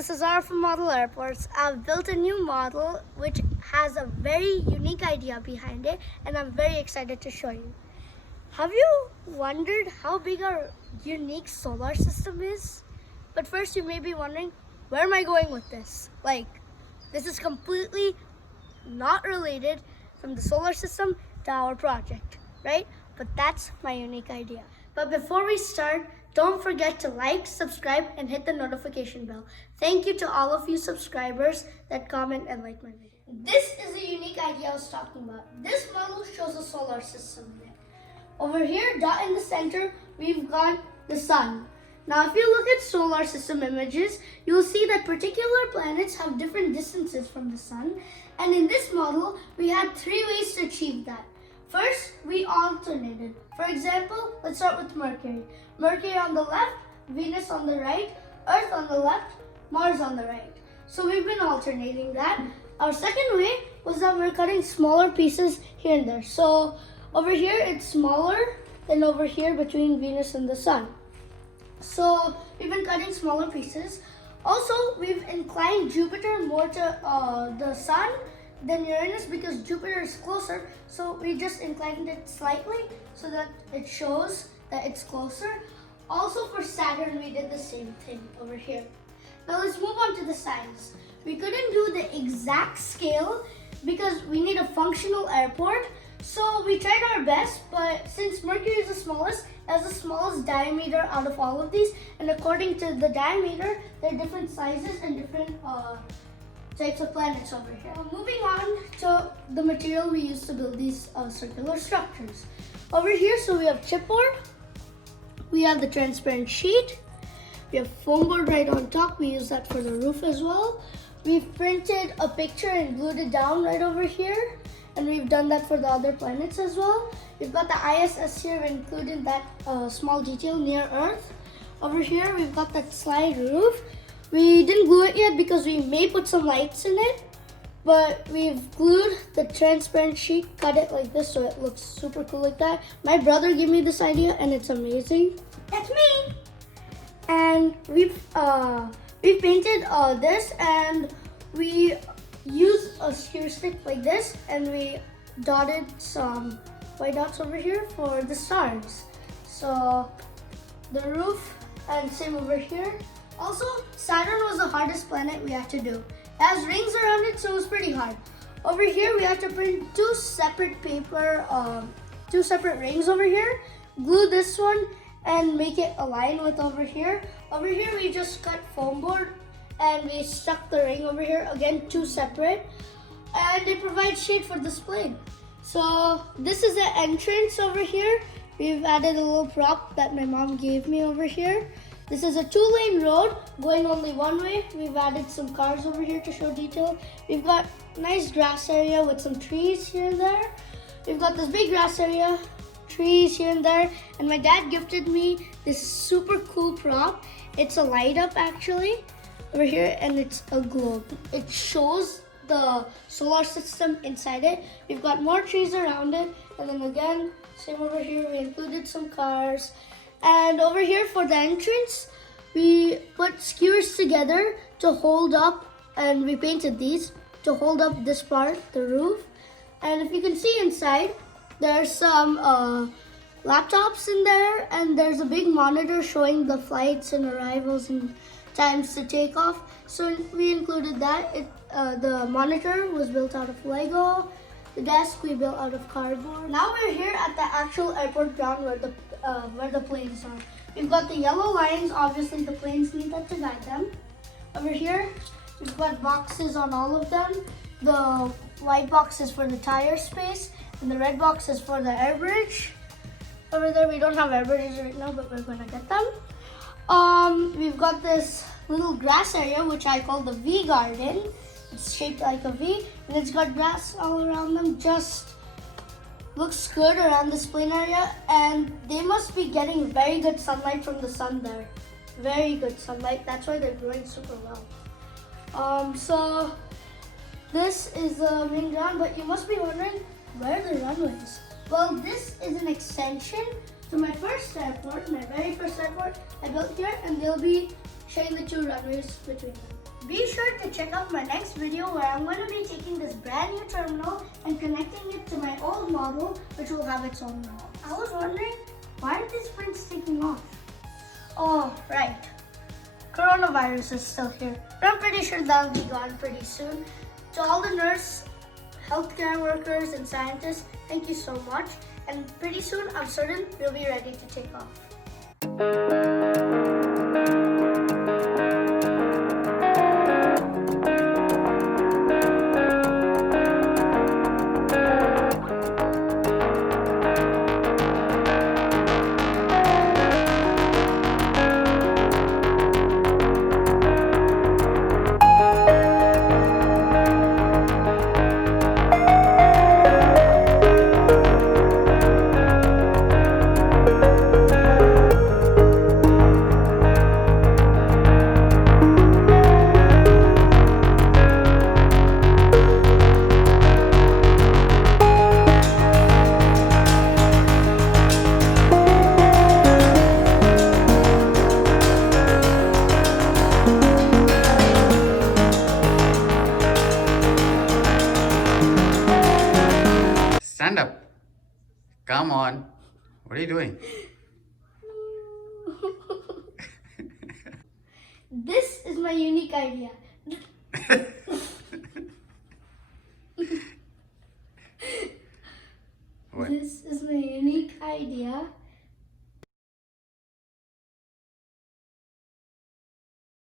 this is Zara from Model Airports. I've built a new model which has a very unique idea behind it, and I'm very excited to show you. Have you wondered how big our unique solar system is? But first you may be wondering, where am I going with this? This is completely not related from the solar system to our project, right? But that's my unique idea. But before we start, don't forget to like, subscribe, and hit the notification bell. Thank you to all of you subscribers that comment and like my video. This is a unique idea I was talking about. This model shows a solar system here. Over here, dot in the center, we've got the sun. Now, if you look at solar system images, you will see that particular planets have different distances from the sun. And in this model, we had 3 ways to achieve that. First, we alternated. For example, let's start with Mercury. Mercury on the left, Venus on the right, Earth on the left, Mars on the right. So we've been alternating that. Our second way was that we're cutting smaller pieces here and there. So over here, it's smaller than over here between Venus and the sun. So we've been cutting smaller pieces. Also, we've inclined Jupiter more to the sun than Uranus because Jupiter is closer. So we just inclined it slightly so that it shows that it's closer. Also for Saturn, we did the same thing over here. Now let's move on to the size. We couldn't do the exact scale because we need a functional airport. So we tried our best, but since Mercury is the smallest, it has the smallest diameter out of all of these. And according to the diameter, there are different sizes and different types of planets over here. Moving on to the material we use to build these circular structures. Over here, so we have chipboard, we have the transparent sheet, we have foam board right on top, we use that for the roof as well. We've printed a picture and glued it down right over here, and we've done that for the other planets as well. We've got the ISS here, we included that small detail near Earth. Over here, we've got that slide roof. We didn't glue it yet because we may put some lights in it, but we've glued the transparent sheet, cut it like this so it looks super cool like that. My brother gave me this idea and it's amazing. That's me! And we've painted this, and we used a skewer stick like this, and we dotted some white dots over here for the stars. So the roof, and same over here. Also, Saturn was the hardest planet we had to do. It has rings around it, so it was pretty hard. Over here, we had to print two separate rings over here, glue this one, and make it align with over here. Over here, we just cut foam board, and we stuck the ring over here, again, two separate, and it provides shade for this plane. So this is the entrance over here. We've added a little prop that my mom gave me over here. This is a 2-lane road going only one way. We've added some cars over here to show detail. We've got nice grass area with some trees here and there. We've got this big grass area, trees here and there. And my dad gifted me this super cool prop. It's a light up actually over here, and it's a globe. It shows the solar system inside it. We've got more trees around it. And then again, same over here, we included some cars. And over here for the entrance, we put skewers together to hold up, and we painted these to hold up this part, the roof. And if you can see inside, there's some laptops in there, and there's a big monitor showing the flights and arrivals and times to take off. So we included that. The monitor was built out of Lego. The desk we built out of cardboard. Now we're here at the actual airport ground where the planes are. We've got the yellow lines, obviously the planes need that to guide them. Over here, we've got boxes on all of them. The white box is for the tire space, and the red box is for the air bridge. Over there, we don't have air bridges right now, but we're gonna get them. We've got this little grass area, which I call the V garden. It's shaped like a V, and it's got grass all around them. Just looks good around this plane area, and they must be getting very good sunlight from the sun there. Very good sunlight. That's why they're growing super well. So this is the main ground, but you must be wondering, where are the runways? Well, this is an extension to my first airport, my very first airport I built here, and they'll be sharing the 2 runways between them. Be sure to check out my next video where I'm going to be taking this brand new terminal and connecting it to my old model, which will have its own knob. I was wondering, why are these prints taking off? Oh, right. Coronavirus is still here, but I'm pretty sure that'll be gone pretty soon. To all the nurse, healthcare workers, and scientists, thank you so much. And pretty soon, I'm certain we'll be ready to take off. Stand up. Come on. What are you doing? This is my unique idea. What? This is my unique idea.